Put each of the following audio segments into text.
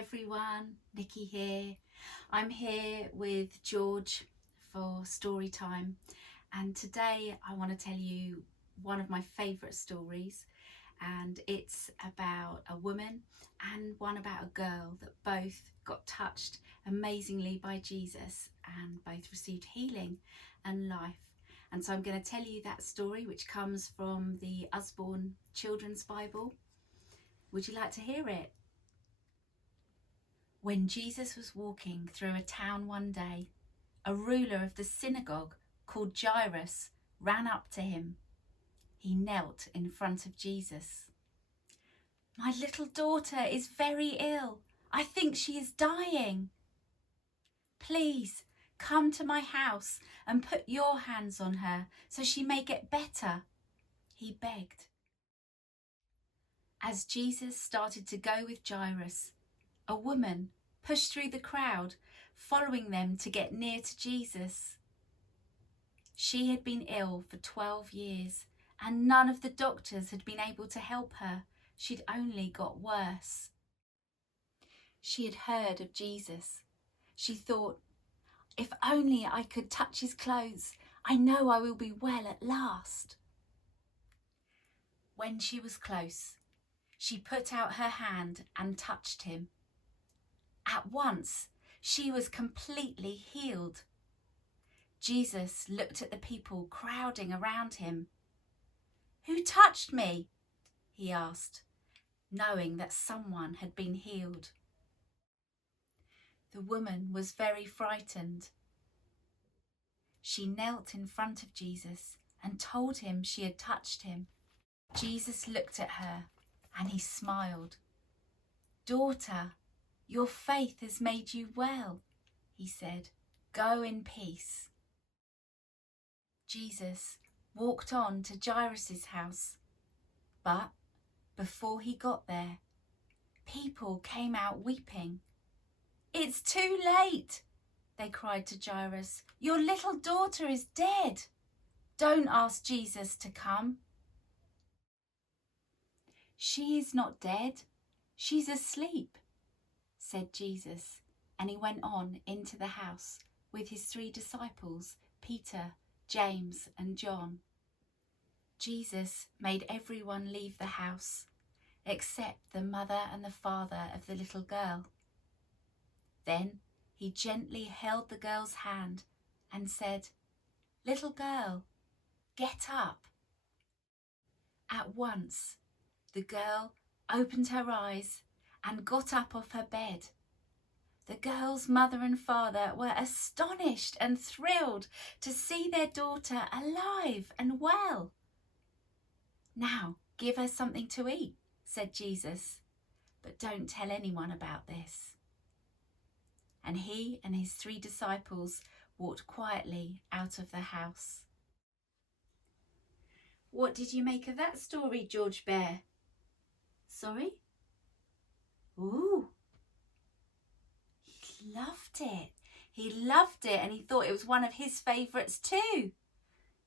everyone, Nikki here. I'm here with George for Storytime, and today I want to tell you one of my favourite stories, and it's about a woman and one about a girl that both got touched amazingly by Jesus and both received healing and life. And so I'm going to tell you that story, which comes from the Usborne Children's Bible. Would you like to hear it? When Jesus was walking through a town one day, a ruler of the synagogue called Jairus ran up to him. He knelt in front of Jesus. "My little daughter is very ill. I think she is dying. Please come to my house and put your hands on her so she may get better," he begged. As Jesus started to go with Jairus, a woman pushed through the crowd, following them to get near to Jesus. She had been ill for 12 years, and none of the doctors had been able to help her. She'd only got worse. She had heard of Jesus. She thought, "If only I could touch his clothes, I know I will be well at last." When she was close, she put out her hand and touched him. At once, she was completely healed. Jesus looked at the people crowding around him. "Who touched me?" he asked, knowing that someone had been healed. The woman was very frightened. She knelt in front of Jesus and told him she had touched him. Jesus looked at her and he smiled. "Daughter, your faith has made you well," he said. "Go in peace." Jesus walked on to Jairus' house, but before he got there, people came out weeping. "It's too late," they cried to Jairus. "Your little daughter is dead. Don't ask Jesus to come." "She is not dead. She's asleep," said Jesus, and he went on into the house with his 3 disciples, Peter, James and John. Jesus made everyone leave the house, except the mother and the father of the little girl. Then he gently held the girl's hand and said, "Little girl, get up." At once, the girl opened her eyes and got up off her bed. The girl's mother and father were astonished and thrilled to see their daughter alive and well. "Now give her something to eat," said Jesus, "but don't tell anyone about this." And he and his 3 disciples walked quietly out of the house. What did you make of that story, George Bear? Sorry? Ooh. He loved it. He loved it, and he thought it was one of his favourites too.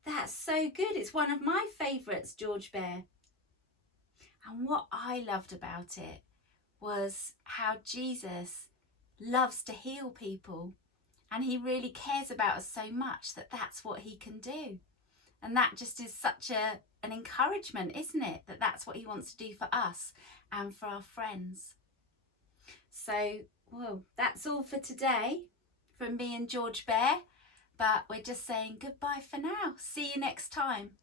That's so good. It's one of my favourites, George Bear. And what I loved about it was how Jesus loves to heal people, and he really cares about us so much that that's what he can do. And that just is such an encouragement, isn't it? That that's what he wants to do for us and for our friends. So, well, that's all for today from me and George Bear. But we're just saying goodbye for now. See you next time.